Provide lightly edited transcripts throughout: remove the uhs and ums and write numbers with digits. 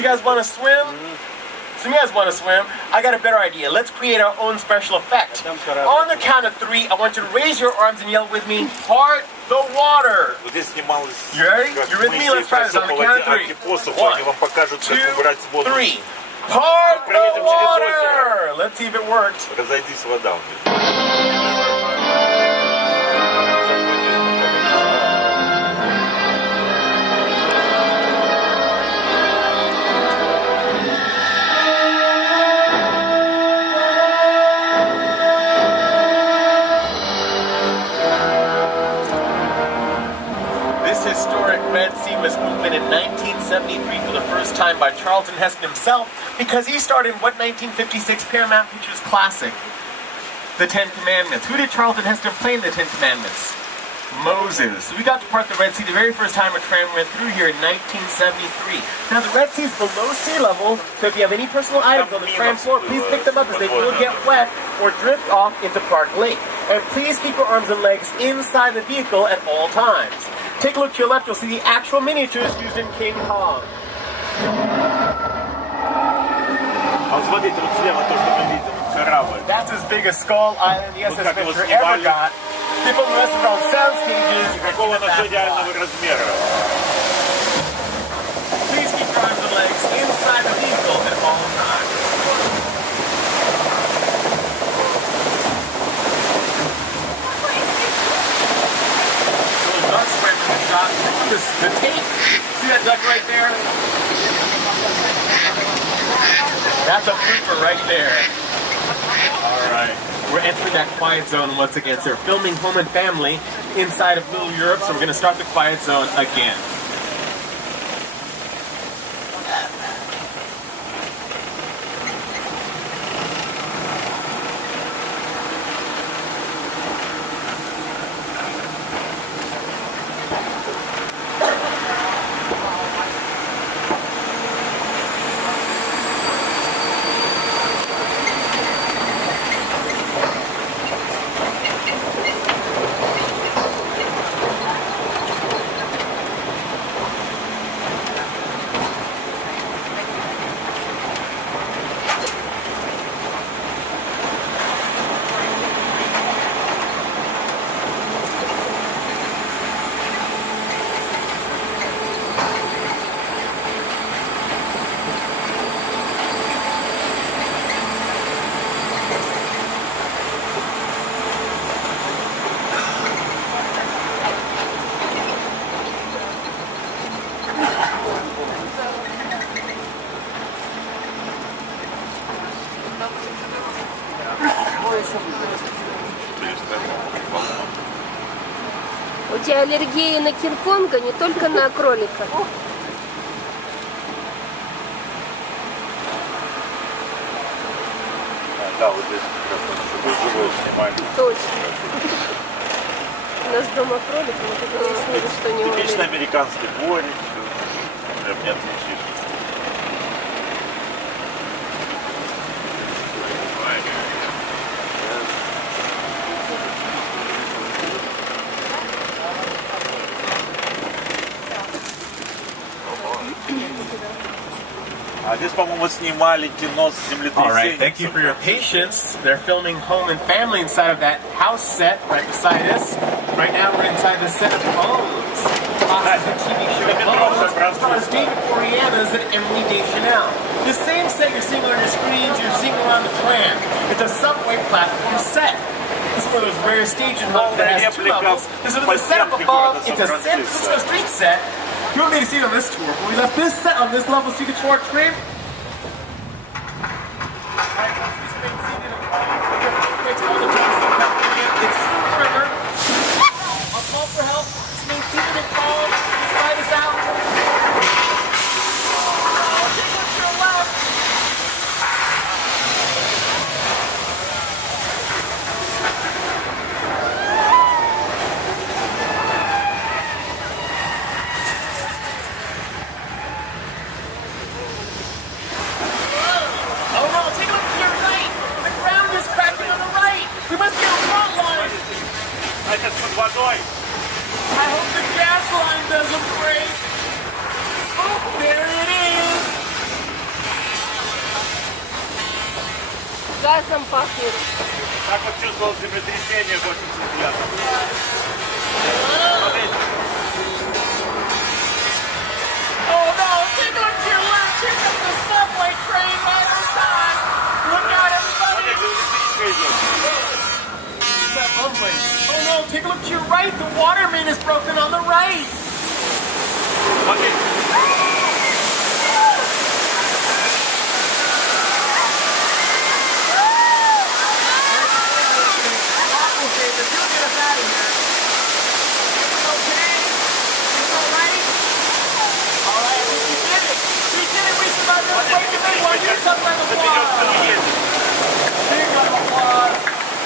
You guys want to swim? So you guys want to swim? I got a better idea. Let's create our own special effect. On the count of 3, I want you to raise your arms and yell with me, "Part the water." You ready? You with me? Let's try this on the count of 3. 1, 2, 3. Part the water. Let's see if it works. Red Sea was opened in 1973 for the first time by Charlton Heston himself because he starred in what 1956 Paramount Pictures classic, The Ten Commandments. Who did Charlton Heston play in The Ten Commandments? Moses. So we got to part the Red Sea the very first time a tram went through here in 1973. Now the Red Sea is below sea level, so if you have any personal items on the tram floor, please pick them up as they will get wet or drift off into Park Lake. And please keep your arms and legs inside the vehicle at all times. Take a look to your left, you'll see the actual miniatures used in King Kong. That's as big a skull island the SS Venture ever got. People mess around sound stages. Please keep your arms and legs inside the vehicle at all times. Duck swam from the dock through the tape. See that duck right there? That's a blooper right there. Alright. We're entering that quiet zone once again. So they're filming Home and Family inside of Little Europe, so we're going to start the quiet zone again. У тебя аллергия на кинг-конга, не только на кролика. Да, вот здесь чтобы живое снимать. Точно. У нас дома кролик, мы так выяснили, что не умеет. Типичный американский дворик, прям не отличишь. А здесь, по-моему, снимали кино с землетрясением. All right, thank you for your patience. They're filming Home and Family inside of that house set right beside us. Right now we're inside the set of Bones. The TV show Bones stars David Boreanaz and Emily Deschanel. The same set you're seeing on your screens, you're seeing around the tram. It's a subway platform set. This is one of those rare stage and homes that has 2 levels. This is the set up above. It's a San Francisco street set. You won't be able to see it on this tour, but we left this set on this level so you can tour our train. It's River. I'll call for help. Just remain seated and calm. Just ride us out. Take a look to your left. Oh no, take a look to your right. The ground is cracking on the right. We must get a front line. Это под водой. I hope the gas line doesn't break. Oh, there it is. газом пахнет. Так вот чувствовал землетрясение в 89-м. Смотрите. Oh no, take a look to your left. Here comes the subway train right on time. Look out, everybody. Смотрите, электричка идет. What's that rumbling? Oh no, take a look to your right. The water main is broken on the right. Смотрите.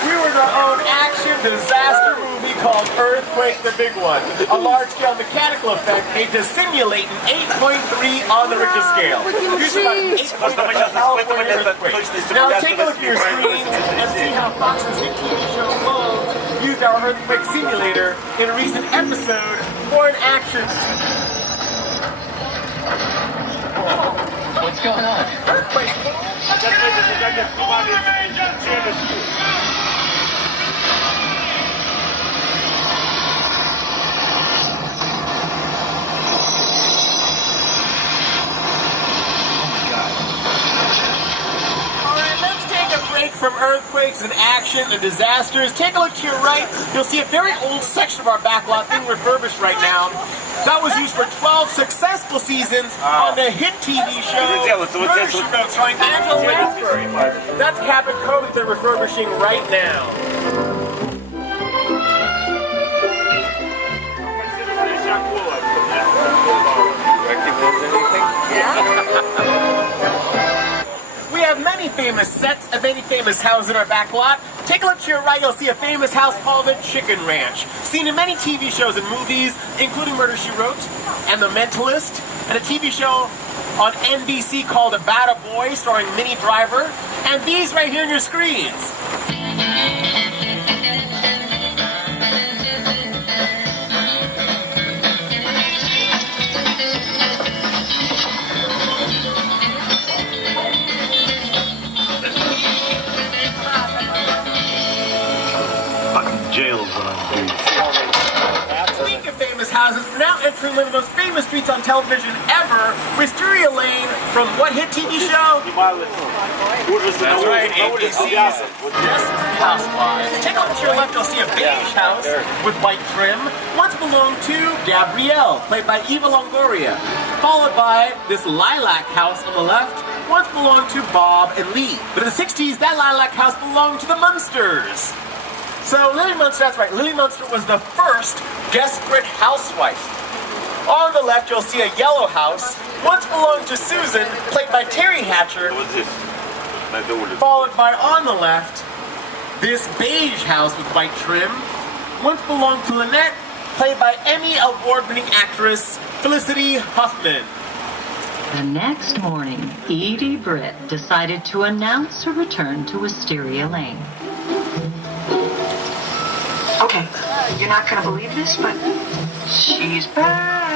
We were in our own action disaster movie called Earthquake the Big One. A large-scale mechanical effect made to simulate an 8.3 on the Richter scale. Here's about an 8.3 California earthquake. Now take a look at your screens and see how Fox's hit TV show Loans used our earthquake simulator in a recent episode for an action scene. What's going on? Earthquake! Сейчас выйдет, как я снимали челюстью. From earthquakes and action and disasters. Take a look to your right. You'll see a very old section of our backlot being refurbished right now. That was used for 12 successful seasons on the hit TV show Murder, She Wrote, starring Angela Lansbury. That's cabin code that they're refurbishing right now. We have many famous sets and many famous houses in our back lot. Take a look to your right, you'll see a famous house called the Chicken Ranch. Seen in many TV shows and movies, including Murder, She Wrote, and The Mentalist, and a TV show on NBC called About a Boy, starring Minnie Driver, and these right here on your screens. Jails on Speaking of famous houses, we're now entering one of the most famous streets on television ever, Wisteria Lane, from what hit TV show? That's right, ABC's Desperate Housewives. Take a look to your left, you'll see a beige house with white trim. Once belonged to Gabrielle, played by Eva Longoria. Followed by this lilac house on the left, once belonged to Bob and Lee. But in the 60s, that lilac house belonged to the Munsters. So Lily Munster, that's right, Lily Munster was the first desperate housewife. On the left, you'll see a yellow house, once belonged to Susan, played by Terry Hatcher. Followed by, on the left, this beige house with white trim, once belonged to Lynette, played by Emmy Award-winning actress Felicity Huffman. The next morning, Edie Britt decided to announce her return to Wisteria Lane. Okay, you're not gonna believe this, but she's back.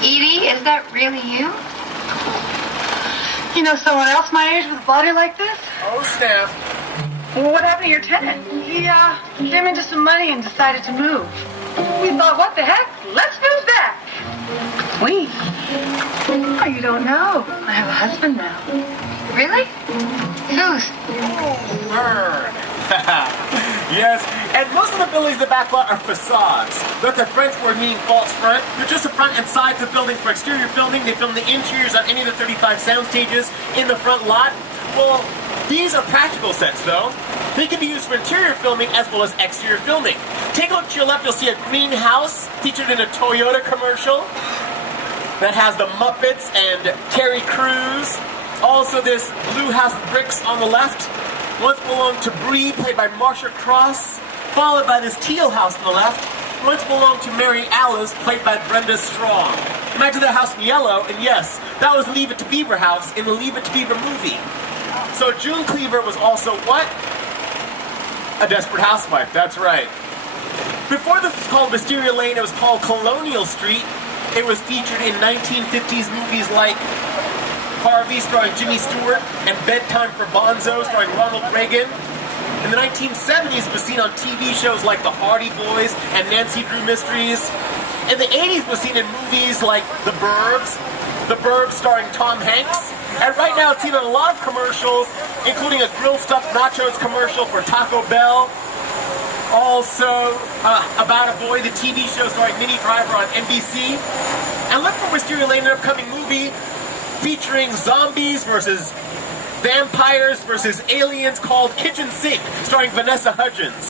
Edie, is that really you? You know someone else my age with a body like this? Oh, snap. Well, what happened to your tenant? He came into some money and decided to move. We thought, what the heck? Let's move back. We? Oh, you don't know. I have a husband now. Really? Whose? Burn. Yes, and most of the buildings in the back lot are facades. That's the French word meaning false front. They're just the front and sides of buildings for exterior filming. They film the interiors on any of the 35 sound stages in the front lot. Well, these are practical sets, though. They can be used for interior filming as well as exterior filming. Take a look to your left, you'll see a green house featured in a Toyota commercial that has the Muppets and Terry Crews. Also, this blue house with bricks on the left once belonged to Bree, played by Marsha Cross, followed by this teal house on the left, once belonged to Mary Alice, played by Brenda Strong. Imagine that house in yellow, and yes, that was Leave It to Beaver house in the Leave It to Beaver movie. So June Cleaver was also what? A desperate housewife, that's right. Before this was called Wisteria Lane, it was called Colonial Street. It was featured in 1950s movies like Harvey, starring Jimmy Stewart, and Bedtime for Bonzo, starring Ronald Reagan. In the 1970s, it was seen on TV shows like The Hardy Boys and Nancy Drew Mysteries. In the 80s, it was seen in movies like The Burbs starring Tom Hanks. And right now, it's seen in a lot of commercials, including a grilled stuffed nachos commercial for Taco Bell. Also, About a Boy, the TV show starring Minnie Driver on NBC. And look for Wisteria Lane, an upcoming movie featuring zombies versus vampires versus aliens called Kitchen Sink, starring Vanessa Hudgens.